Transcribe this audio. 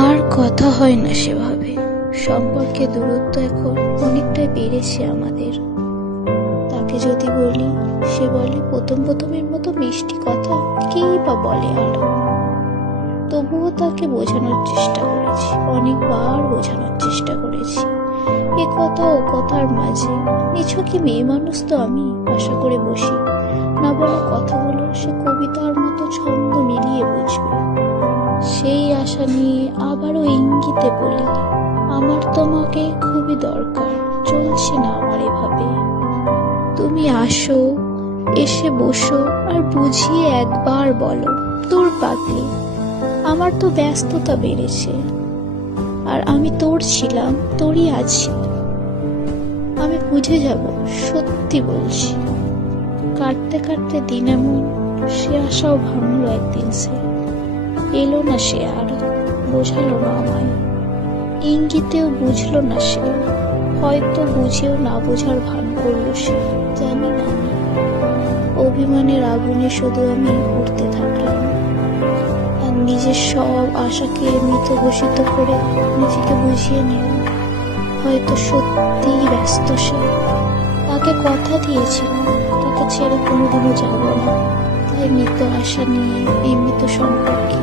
আর কথা হয় না সেভাবে। সম্পর্কে দূরত্ব এখন অনেকটাই বেড়েছে আমাদের। তাকে যদি বলি, সে বলে প্রথমের মতো মিষ্টি কথা কেই বা বলে আর। তবুও তাকে বোঝানোর চেষ্টা করেছি, অনেকবার বোঝানোর চেষ্টা করেছি। এ কথা ও কথার মাঝে নিছকই মেয়ে মানুষ তো আমি, আশা করে বসি না বলা কথাগুলো সে কবিতার মতো ছন্দ মিলিয়ে বুঝবে। সেই আশা নিয়ে আবারও ইঙ্গিতে বলি, আমার তোমাকে খুবই দরকার, চলছে না আমার এভাবে। তুমি আসো, এসে বসো আর বুঝিয়ে একবার বলো, তোর পাগলি, আমার তো ব্যস্ততা বেড়েছে, আর আমি তোর ছিলাম, তোরই আছি। আমি বুঝে যাব, সত্যি বলছি। কাটতে কাটতে দিন এমন, সে আশাও ভাঙলো একদিন। সে এলো না, সে আর বোঝালো না আমায়, ইঙ্গিতেও বুঝলো না সে, হয়তো বুঝেও না বোঝার ভান করলো সে, জানি না আমি। অভিমানের আগুনে শুধু আমি উঠতে থাকলাম, আর নিজের সব আশাকে মৃত ঘোষিত করে নিজেকে বুঝিয়ে নিলাম হয়তো সত্যিই ব্যস্ত সে। তাকে কথা দিয়েছিলাম, তাকে ছেড়ে কোনোদিনও যাব না। তাই মৃত আশা নিয়ে এই মৃত সম্পর্কে